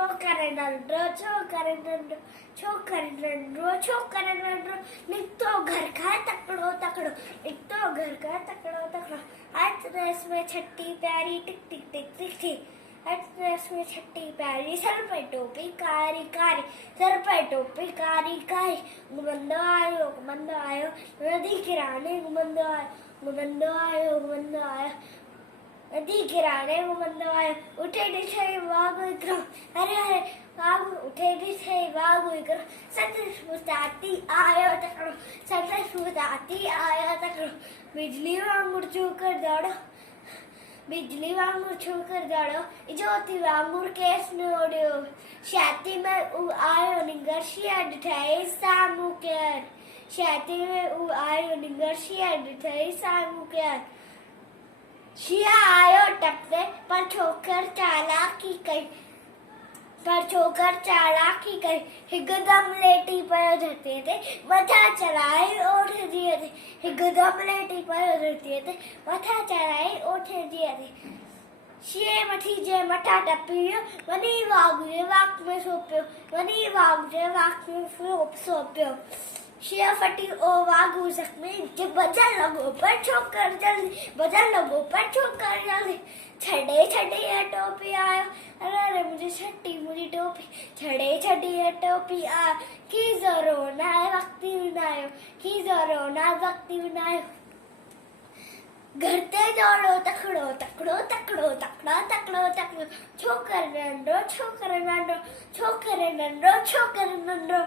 छोकरे नंडो छोकरे नंडो छोकरे नंडो छोकरे नंडो नित्तो घर का तकड़ो तकड़ो नित्तो घर का तकड़ो तकड़ो आज रेस में छट्टी प्यारी टिक टिक टिक टिक टिक आज रेस में छट्टी प्यारी सर पे टोपी कारी कारी सर पे टोपी कारी कारी गुमंदो आयो नदी किराने गुमंदो आयो नदी किराने गुमंदो आयो उठे दिशे वागु विक्रम अरे अरे वागु उठे दिशे वागु विक्रम सतस मुस्ताती आयो तकड़ो सतस मुस्ताती आयो तकड़ो बिजली वांगुर छूकर दौड़ो बिजली वांगुर छूकर दौड़ो ज्योति वांगुर केस नोड़ो शाती में आयो निंगर्शिया डिठाई सामू केर शाती में आयो निंगर्शिया डिठाई सामू केर शिया आयो टपके पर छोकर चालाकी कई हिगदम लेटी पर धरते थे मथा चलाए ओठ दिए थे हिगदम लेटी पर धरते थे मथा चलाए ओठ दिए थे शिये मठी जे मठा टपियो वनी वागुए वाक में सोपियो वनी वागुए वाक में सोपियो शिया फटी ओ वागु जख्मी जब बजल लगो पर छोकर जल्दी बजल लगो पर छोकर जल्दी छड़े छड़े ये टोपी आयो अरे अरे मुझे छट्टी मुझे टोपी छड़े छड़े ये टोपी आ की जरो ना वक्ती बनायो की जरो ना वक्ती बनायो घरते दौड़ो तकड़ो तकड़ो तकड़ो तकड़ा तकड़ो तकड़ो छोकर नंडो छोकर नंडो छोकर नंडो छोकर नंडो